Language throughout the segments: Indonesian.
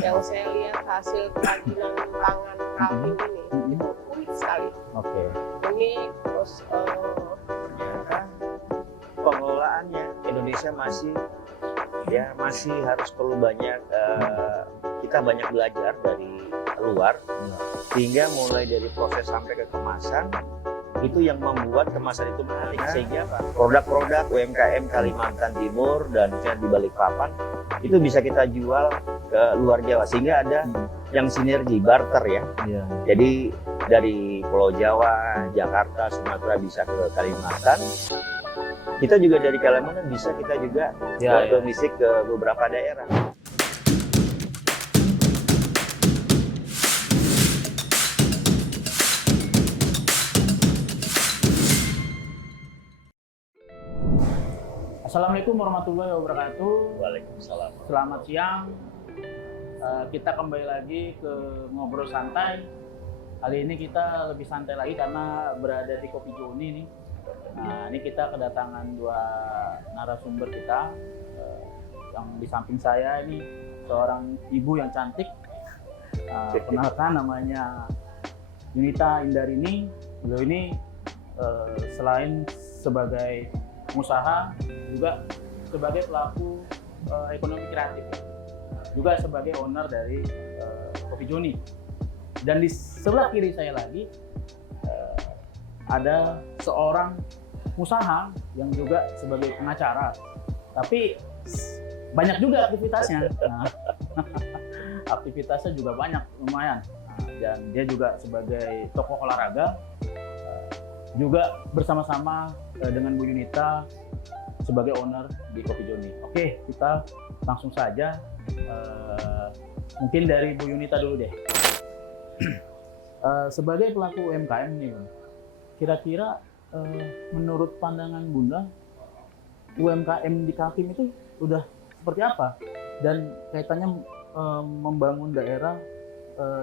Yang saya lihat hasil kerajinan tangan Kaltim ini itu unik sekali. Oke. Unik, terus Ternyata pengelolaannya Indonesia masih harus perlu banyak, kita banyak belajar dari luar, sehingga mulai dari proses sampai ke kemasan itu yang membuat kemasan itu menarik, sehingga produk-produk UMKM Kalimantan Timur dan di Balikpapan itu bisa kita jual ke luar Jawa, sehingga ada yang sinergi barter ya. Iya. Jadi dari Pulau Jawa, Jakarta, Sumatera bisa ke Kalimantan. Kita juga dari Kalimantan bisa kita juga domestik ke beberapa daerah. Assalamualaikum warahmatullahi wabarakatuh. Waalaikumsalam. Selamat siang. Kita kembali lagi ke ngobrol santai. Kali ini kita lebih santai lagi karena berada di Kopi Joni nih. Nah, ini kita kedatangan dua narasumber kita. Yang di samping saya ini seorang ibu yang cantik. Kenalkan, namanya Yunita Indarini. Beliau ini selain sebagai pengusaha, juga sebagai pelaku ekonomi kreatif, juga sebagai owner dari Kopi Joni. Dan di sebelah kiri saya lagi ada seorang usaha yang juga sebagai pengacara, tapi banyak juga aktivitasnya. Nah, aktivitasnya juga banyak, lumayan. Dan dia juga sebagai tokoh olahraga, juga bersama-sama dengan Bu Yunita sebagai owner di Kopi Joni. Oke, kita langsung saja. Mungkin dari Bu Yunita dulu deh. Sebagai pelaku UMKM nih, kira-kira menurut pandangan Bunda, UMKM di Kaltim itu udah seperti apa? Dan kaitannya membangun daerah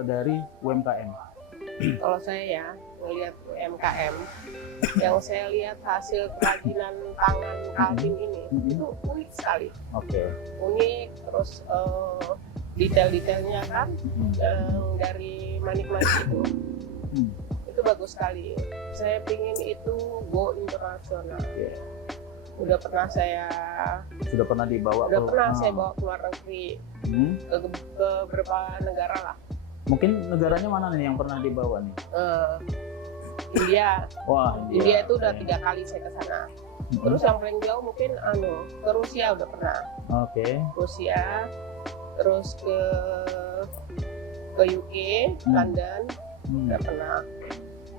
dari UMKM. kalau saya ya melihat UMKM, yang saya lihat hasil kerajinan tangan Kaltim ini itu unik sekali. Oke. Unik, terus detail-detailnya kan yang dari manik-manik itu bagus sekali. Saya pingin itu go internasional. Udah pernah dibawa saya bawa ke luar negeri, ke beberapa negara lah. Mungkin negaranya mana nih yang pernah dibawa nih? India. Wah, India itu udah 3 kali saya ke sana. Terus yang paling jauh mungkin ke Rusia udah pernah. Oke. Rusia, terus ke UK, London udah pernah,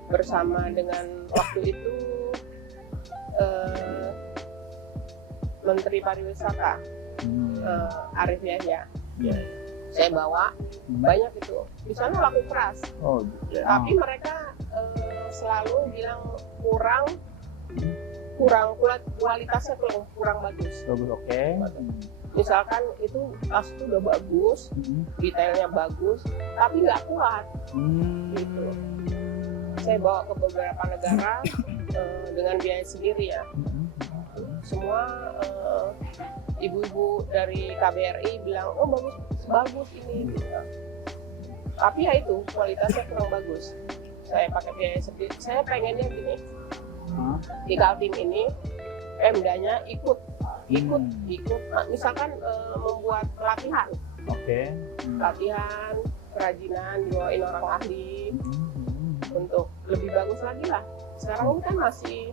bersama dengan waktu itu Menteri Pariwisata Arif Yahya. Saya bawa banyak itu. Di sana laku keras. Tapi mereka selalu bilang kualitasnya kurang bagus. Oke. Misalkan itu tas itu udah bagus, detailnya bagus, tapi nggak kuat. Gitu. Saya bawa ke beberapa negara dengan biaya sendiri ya. Semua ibu-ibu dari KBRI bilang, oh bagus ini. Gitu. Tapi ya itu kualitasnya kurang bagus. Saya pakai biaya sendiri. Saya pengennya gini, di Kaltim ini Pemdanya ikut. Nah, misalkan membuat pelatihan. Pelatihan kerajinan, dibawain orang ahli untuk lebih bagus lagi lah. Sekarang ini kan masih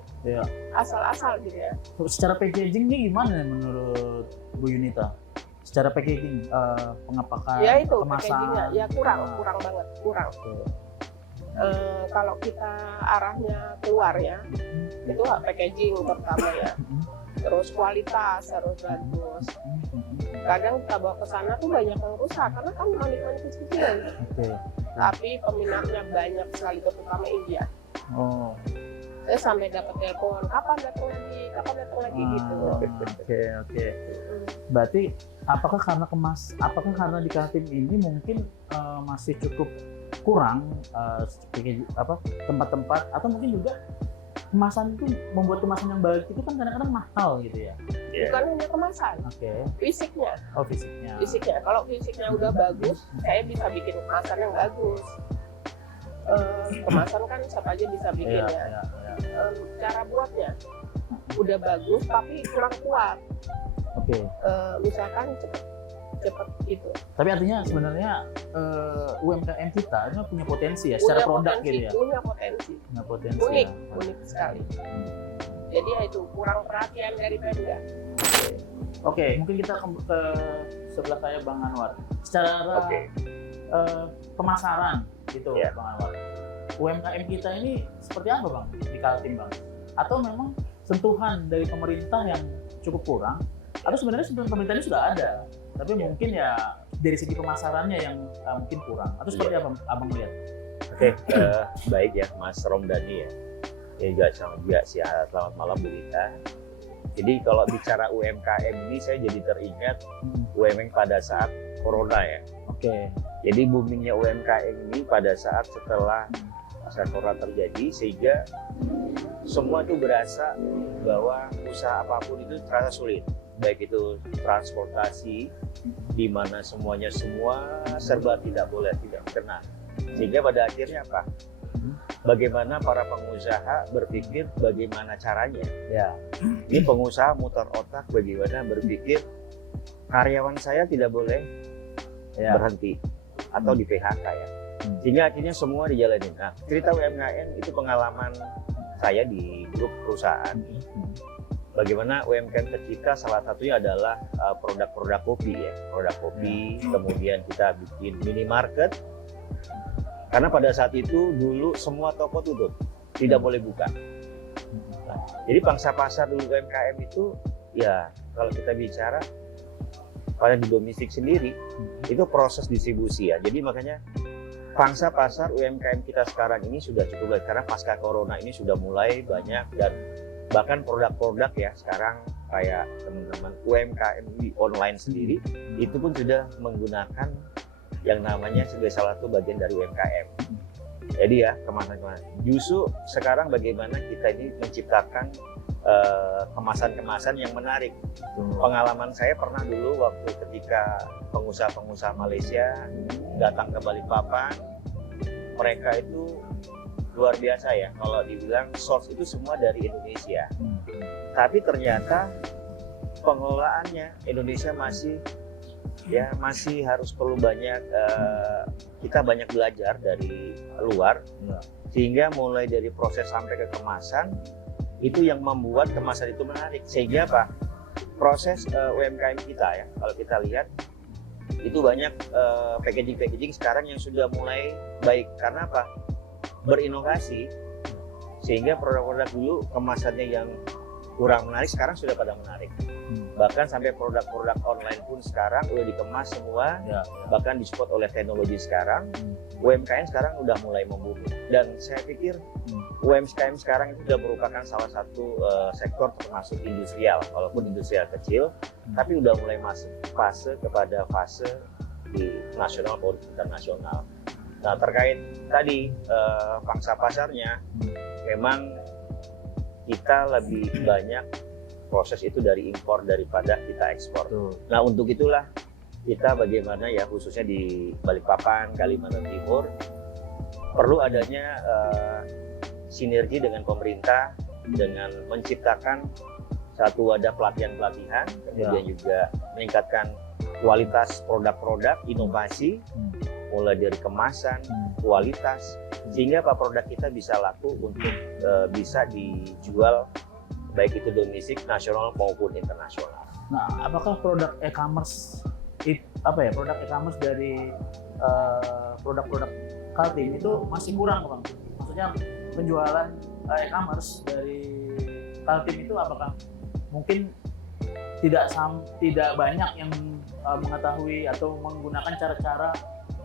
asal-asal gitu ya. Secara packagingnya gimana menurut Bu Yunita? Secara packaging, pengapakan, ya itu kemasan? Packagingnya ya kurang banget. Kalau kita arahnya keluar ya, itu packaging pertama ya. Terus kualitas harus bagus. Kadang kita bawa ke sana tuh banyak yang rusak karena kan manik-manik kecil. Tapi peminatnya banyak sekali, terutama India. Saya sampai dapat telepon, kapan datang lagi gitu. Oke. Berarti apakah karena di Kaltim ini mungkin masih cukup kurang tempat-tempat, atau mungkin juga kemasan itu, membuat kemasan yang baik itu kan kadang-kadang mahal gitu ya. Iya. bukan hanya kemasan, Oke. fisiknya. Oh, fisiknya. Kalau fisiknya udah bagus, saya bisa bikin kemasan yang bagus. Kemasan kan siapa aja bisa bikin Iya, ya. iya, iya. Cara buatnya udah bagus tapi kurang kuat. Oke. Misalkan cepet gitu. Tapi artinya sebenarnya UMKM kita ini punya potensi ya secara produk gitu ya. Punya potensi. Punya potensi. Unik, ya. unik sekali. Jadi ya itu kurang perhatian dari Pemda. Oke, mungkin kita ke sebelah saya Bang Anwar. Secara Oke. pemasaran gitu, Iya. Bang Anwar. UMKM kita ini seperti apa, Bang, di Kaltim, Bang? Atau memang sentuhan dari pemerintah yang cukup kurang? Atau sebenarnya sentuhan pemerintah ini sudah ada, tapi mungkin ya dari segi pemasarannya yang mungkin kurang? Atau seperti apa, Abang melihat? Oke, baik ya Mas Romdani ya. Ya juga selamat malam Bu Rita. Jadi kalau bicara UMKM ini saya jadi teringat UMKM pada saat Corona ya. Oke. Jadi boomingnya UMKM ini pada saat setelah masa Corona terjadi sehingga semua itu berasa bahwa usaha apapun itu terasa sulit. Baik itu transportasi di mana semuanya semua serba tidak kena. Sehingga pada akhirnya apa? Bagaimana para pengusaha berpikir bagaimana caranya. Ya. Ini pengusaha muter otak bagaimana berpikir karyawan saya tidak boleh berhenti atau di PHK ya. Sehingga akhirnya semua dijalanin. Nah, cerita UMKM itu pengalaman saya di grup perusahaan. Bagaimana UMKM tercipta salah satunya adalah produk-produk kopi ya. Produk kopi, kemudian kita bikin minimarket. Karena pada saat itu dulu semua toko tutup, tidak boleh buka. Jadi pangsa pasar dulu UMKM itu ya kalau kita bicara pada di domestik sendiri itu proses distribusi ya. Jadi makanya pangsa pasar UMKM kita sekarang ini sudah cukup baik karena pasca Corona ini sudah mulai banyak dan bahkan produk-produk ya sekarang kayak teman-teman UMKM di online sendiri itu pun sudah menggunakan yang namanya sebagai salah satu bagian dari UMKM. Jadi ya kemasan-kemasan. Justru sekarang bagaimana kita ini menciptakan kemasan-kemasan yang menarik. Pengalaman saya pernah dulu waktu ketika pengusaha-pengusaha Malaysia datang ke Balikpapan, mereka itu luar biasa ya. Kalau dibilang source itu semua dari Indonesia. Tapi ternyata pengelolaannya Indonesia masih harus perlu banyak kita banyak belajar dari luar sehingga mulai dari proses sampai ke kemasan itu yang membuat kemasan itu menarik sehingga apa proses UMKM kita ya kalau kita lihat itu banyak packaging sekarang yang sudah mulai baik karena apa berinovasi sehingga produk-produk dulu kemasannya yang kurang menarik sekarang sudah pada menarik. Bahkan sampai produk-produk online pun sekarang udah dikemas semua, bahkan disupport oleh teknologi sekarang. UMKM sekarang udah mulai membumi. Dan saya pikir UMKM sekarang itu sudah merupakan salah satu sektor termasuk industrial, walaupun industrial kecil, tapi udah mulai masuk fase di nasional maupun internasional. Nah terkait tadi pangsa pasarnya, memang kita lebih banyak proses itu dari impor daripada kita ekspor. Nah untuk itulah kita bagaimana ya khususnya di Balikpapan, Kalimantan Timur perlu adanya sinergi dengan pemerintah dengan menciptakan satu wadah pelatihan-pelatihan, kemudian juga meningkatkan kualitas produk-produk, inovasi, mulai dari kemasan, kualitas, sehingga produk kita bisa laku untuk bisa dijual baik itu domestik, nasional maupun internasional. Nah, apakah produk e-commerce produk e-commerce dari produk-produk Kaltim itu masih kurang, Bang? Maksudnya penjualan e-commerce dari Kaltim itu apakah mungkin tidak banyak yang mengetahui atau menggunakan cara-cara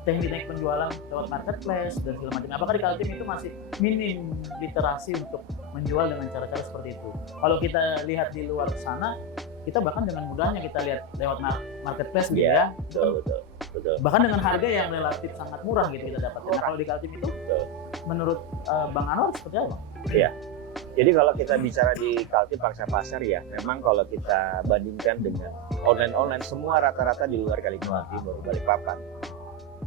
teknik penjualan lewat marketplace dan segala macam. Apakah di Kaltim itu masih minim literasi untuk menjual dengan cara-cara seperti itu? Kalau kita lihat di luar sana, kita bahkan dengan mudahnya kita lihat lewat marketplace gitu ya. Betul. Bahkan dengan harga yang relatif sangat murah gitu kita dapatkan. Nah, kalau di Kaltim itu, menurut Bang Anwar seperti apa? Iya. Jadi kalau kita bicara di Kaltim Pangsa Pasar ya, memang kalau kita bandingkan dengan online semua rata-rata di luar Kalimantan Timur, Balikpapan.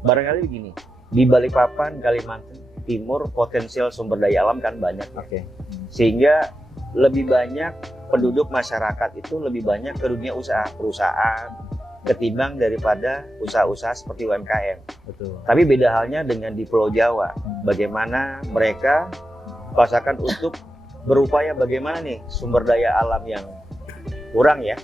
Barangkali begini, di Balikpapan, Kalimantan Timur potensial sumber daya alam kan banyak ya. Oke. Sehingga lebih banyak penduduk masyarakat itu lebih banyak ke dunia usaha, perusahaan, ketimbang daripada usaha-usaha seperti UMKM. Betul. Tapi beda halnya dengan di Pulau Jawa, bagaimana mereka pasakan untuk berupaya bagaimana nih sumber daya alam yang kurang ya,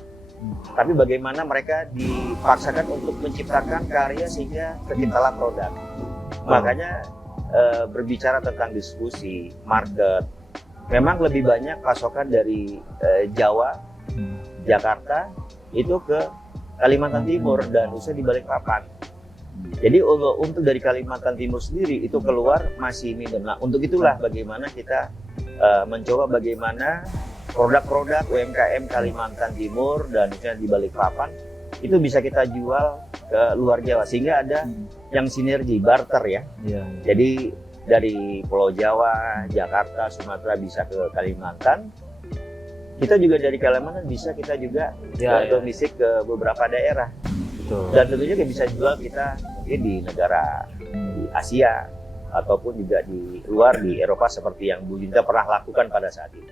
tapi bagaimana mereka dipaksakan untuk menciptakan karya sehingga terciptalah produk. Makanya berbicara tentang diskusi, market, memang lebih banyak pasokan dari Jawa, Jakarta itu ke Kalimantan Timur dan usaha di Balikpapan. Jadi untuk dari Kalimantan Timur sendiri itu keluar masih minim. Nah, untuk itulah bagaimana kita mencoba bagaimana produk-produk UMKM Kalimantan Timur dan misalnya di Balikpapan itu bisa kita jual ke luar Jawa sehingga ada yang sinergi barter ya. Iya. Jadi dari Pulau Jawa, Jakarta, Sumatera bisa ke Kalimantan. Kita juga dari Kalimantan bisa kita juga domestik ke beberapa daerah. Betul. Dan tentunya kita bisa jual kita mungkin di negara di Asia ataupun juga di luar di Eropa seperti yang Bu Junta pernah lakukan pada saat itu.